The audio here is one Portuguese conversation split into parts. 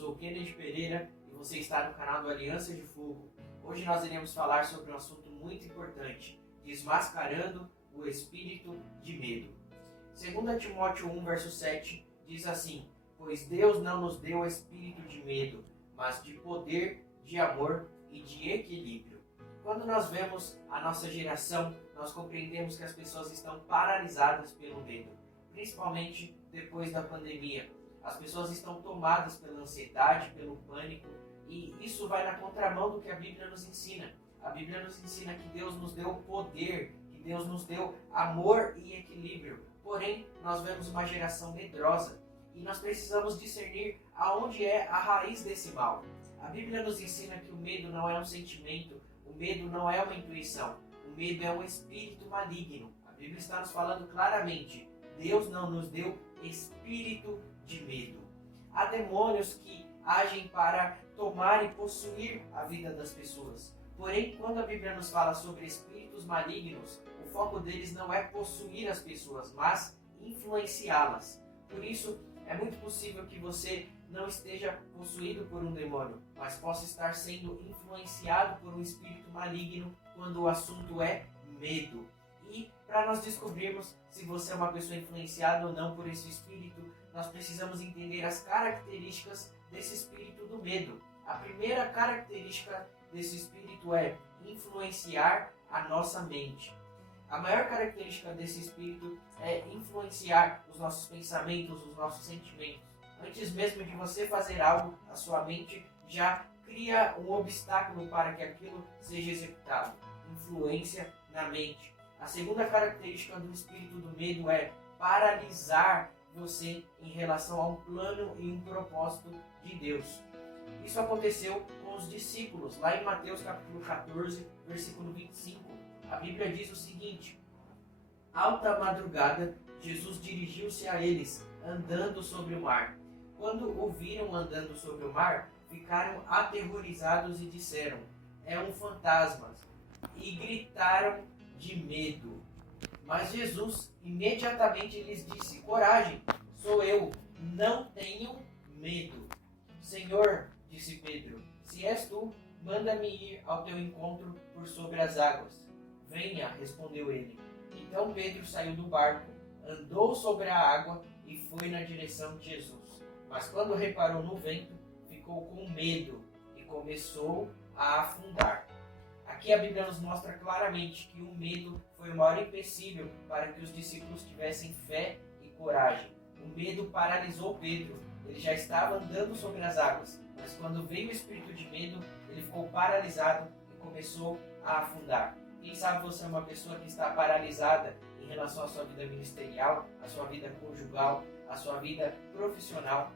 sou o Kennedy Pereira e você está no canal do Aliança de Fogo. Hoje nós iremos falar sobre um assunto muito importante, desmascarando o espírito de medo. 2 Timóteo 1, verso 7 diz assim: pois Deus não nos deu espírito de medo, mas de poder, de amor e de equilíbrio. Quando nós vemos a nossa geração, nós compreendemos que as pessoas estão paralisadas pelo medo, principalmente depois da pandemia. As pessoas estão tomadas pela ansiedade, pelo pânico, e isso vai na contramão do que a Bíblia nos ensina. A Bíblia nos ensina que Deus nos deu poder, que Deus nos deu amor e equilíbrio. Porém, nós vemos uma geração medrosa e nós precisamos discernir aonde é a raiz desse mal. A Bíblia nos ensina que o medo não é um sentimento, o medo não é uma intuição, o medo é um espírito maligno. A Bíblia está nos falando claramente: Deus não nos deu espírito de medo. Há demônios que agem para tomar e possuir a vida das pessoas. Porém, quando a Bíblia nos fala sobre espíritos malignos, o foco deles não é possuir as pessoas, mas influenciá-las. Por isso, é muito possível que você não esteja possuído por um demônio, mas possa estar sendo influenciado por um espírito maligno quando o assunto é medo. E para nós descobrirmos se você é uma pessoa influenciada ou não por esse espírito, nós precisamos entender as características desse espírito do medo. A primeira característica desse espírito é influenciar a nossa mente. A maior característica desse espírito é influenciar os nossos pensamentos, os nossos sentimentos. Antes mesmo de você fazer algo, a sua mente já cria um obstáculo para que aquilo seja executado. Influência na mente. A segunda característica do espírito do medo é paralisar você em relação a um plano e um propósito de Deus. Isso aconteceu com os discípulos, lá em Mateus capítulo 14, versículo 25. A Bíblia diz o seguinte: alta madrugada, Jesus dirigiu-se a eles, andando sobre o mar. Quando o viram andando sobre o mar, ficaram aterrorizados e disseram: é um fantasma, e gritaram de medo. Mas Jesus imediatamente lhes disse: coragem, sou eu, não tenham medo. Senhor, disse Pedro, se és tu, manda-me ir ao teu encontro por sobre as águas. Venha, respondeu ele. Então Pedro saiu do barco, andou sobre a água e foi na direção de Jesus. Mas quando reparou no vento, ficou com medo e começou a afundar. Aqui a Bíblia nos mostra claramente que o medo foi o maior empecilho para que os discípulos tivessem fé e coragem. O medo paralisou Pedro. Ele já estava andando sobre as águas, mas quando veio o espírito de medo, ele ficou paralisado e começou a afundar. Quem sabe você é uma pessoa que está paralisada em relação à sua vida ministerial, à sua vida conjugal, à sua vida profissional.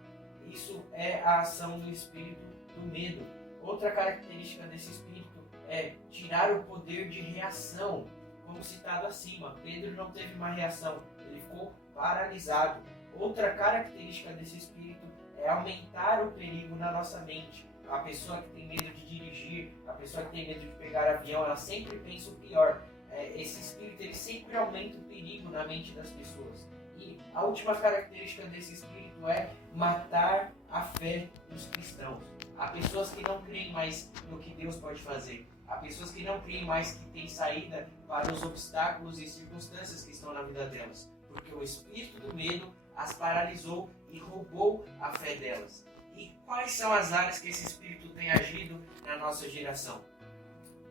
Isso é a ação do espírito do medo. Outra característica desse espírito é tirar o poder de reação, como citado acima. Pedro não teve uma reação, ele ficou paralisado. Outra característica desse espírito é aumentar o perigo na nossa mente. A pessoa que tem medo de dirigir, a pessoa que tem medo de pegar avião, ela sempre pensa o pior. Esse espírito ele sempre aumenta o perigo na mente das pessoas. E a última característica desse espírito é matar a fé dos cristãos. Há pessoas que não creem mais no que Deus pode fazer. Há pessoas que não creem mais que tem saída para os obstáculos e circunstâncias que estão na vida delas. Porque o espírito do medo as paralisou e roubou a fé delas. E quais são as áreas que esse espírito tem agido na nossa geração?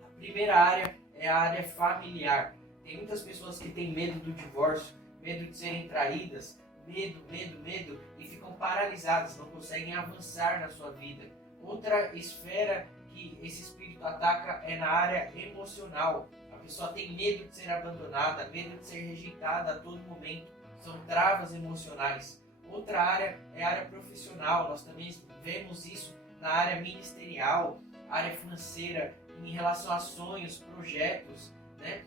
A primeira área é a área familiar. Tem muitas pessoas que têm medo do divórcio, medo de serem traídas, medo, e ficam paralisadas, não conseguem avançar na sua vida. Outra esfera que esse espírito ataca é na área emocional. A pessoa tem medo de ser abandonada, medo de ser rejeitada a todo momento. São travas emocionais. Outra área é a área profissional. Nós também vemos isso na área ministerial, área financeira, em relação a sonhos, projetos, né?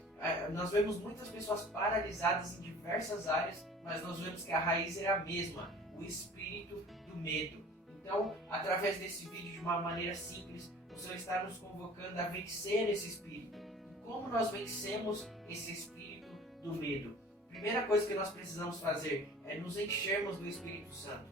Nós vemos muitas pessoas paralisadas em diversas áreas, mas nós vemos que a raiz é a mesma, o espírito do medo. Então, através desse vídeo, de uma maneira simples, o Senhor está nos convocando a vencer esse espírito. Como nós vencemos esse espírito do medo? Primeira coisa que nós precisamos fazer é nos enchermos do Espírito Santo.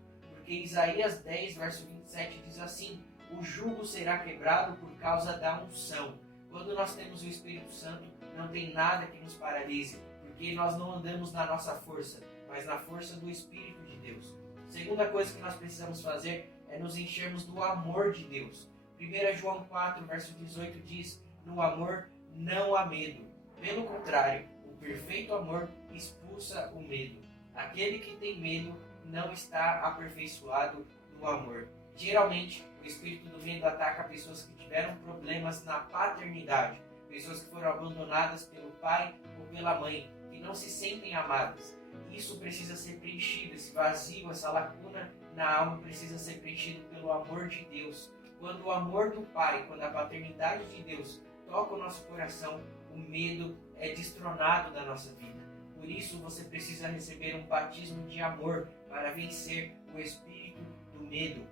Porque Isaías 10, verso 27 diz assim: o jugo será quebrado por causa da unção. Quando nós temos o Espírito Santo, não tem nada que nos paralise, porque nós não andamos na nossa força, mas na força do Espírito de Deus. Segunda coisa que nós precisamos fazer é nos enchermos do amor de Deus. 1 João 4, verso 18 diz: no amor não há medo. Pelo contrário, o perfeito amor expulsa o medo. Aquele que tem medo não está aperfeiçoado no amor. Geralmente, o espírito do medo ataca pessoas que tiveram problemas na paternidade, pessoas que foram abandonadas pelo pai ou pela mãe, que não se sentem amadas. Isso precisa ser preenchido, esse vazio, essa lacuna na alma precisa ser preenchido pelo amor de Deus. Quando o amor do Pai, quando a paternidade de Deus toca o nosso coração, o medo é destronado da nossa vida. Por isso você precisa receber um batismo de amor para vencer o espírito do medo.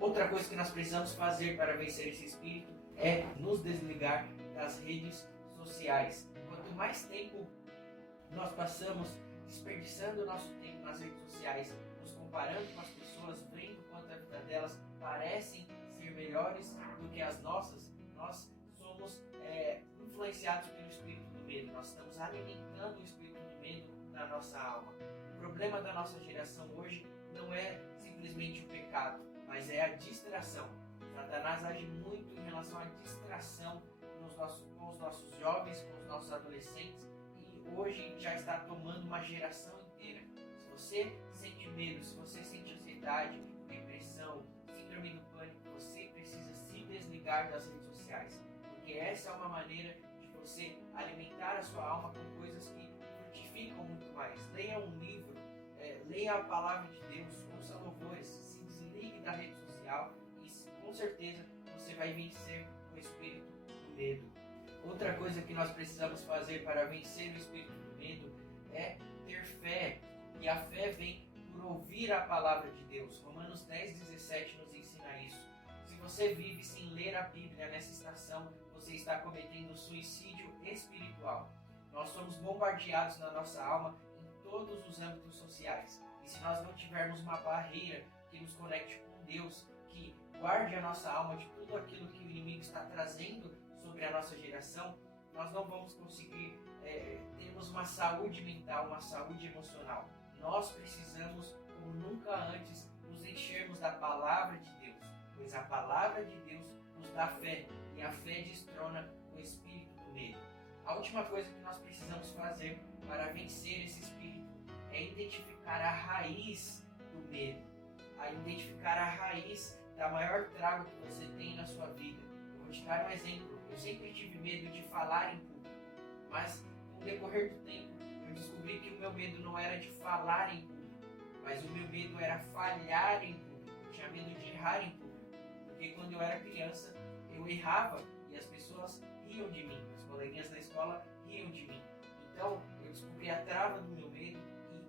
Outra coisa que nós precisamos fazer para vencer esse espírito é nos desligar das redes sociais. Quanto mais tempo nós passamos desperdiçando o nosso tempo nas redes sociais, nos comparando com as pessoas, vendo quanto a vida delas parecem ser melhores do que as nossas, nós somos influenciados pelo espírito do medo. Nós estamos alimentando o espírito do medo na nossa alma. O problema da nossa geração hoje não é simplesmente o pecado, mas é a distração. Satanás age muito em relação à distração com os nossos jovens, com os nossos adolescentes, e hoje já está tomando uma geração inteira. Se você sente medo, se você sente ansiedade, depressão, síndrome do pânico, você precisa se desligar das redes sociais, porque essa é uma maneira de você alimentar a sua alma com coisas que frutificam muito mais. Leia um livro, leia a palavra de Deus, ouça louvores, se desligue da rede social e com certeza você vai vencer o espírito do medo. Outra coisa que nós precisamos fazer para vencer o espírito do medo é ter fé. E a fé vem por ouvir a palavra de Deus. Romanos 10:17 nos ensina isso. Se você vive sem ler a Bíblia nessa estação, você está cometendo suicídio espiritual. Nós somos bombardeados na nossa alma em todos os âmbitos sociais. E se nós não tivermos uma barreira que nos conecte com Deus, que guarde a nossa alma de tudo aquilo que o inimigo está trazendo sobre a nossa geração, nós não vamos conseguir termos uma saúde mental, uma saúde emocional. Nós precisamos, como nunca antes, nos enchermos da palavra de Deus, pois a palavra de Deus nos dá fé, e a fé destrona o espírito do medo. A última coisa que nós precisamos fazer para vencer esse espírito é identificar a raiz do medo, identificar a raiz da maior trava que você tem na sua vida. Eu vou te dar um exemplo. Eu sempre tive medo de falar em público, mas com o decorrer do tempo eu descobri que o meu medo não era de falar em público, mas o meu medo era falhar em público. Eu tinha medo de errar em público, porque quando eu era criança eu errava e as pessoas riam de mim, os coleguinhas da escola riam de mim. Então eu descobri a trava do meu medo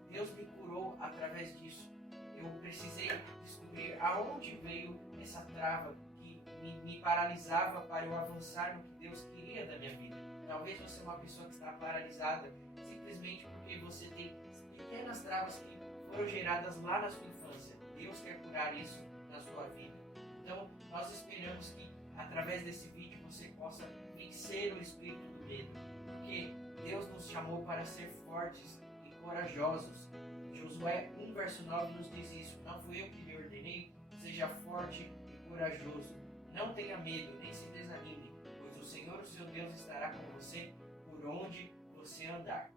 e Deus me curou através disso. Eu precisei descobrir aonde veio essa trava que me paralisava para eu avançar no que Deus queria da minha vida. Talvez você é uma pessoa que está paralisada simplesmente porque você tem pequenas travas que foram geradas lá na sua infância. Deus quer curar isso na sua vida. Então, nós esperamos que através desse vídeo você possa vencer o espírito do medo, porque Deus nos chamou para ser fortes e corajosos. Josué 1, verso 9 nos diz isso: não fui eu que lhe ordenei, seja forte e corajoso. Não tenha medo, nem se desanime, pois o Senhor, o seu Deus, estará com você por onde você andar.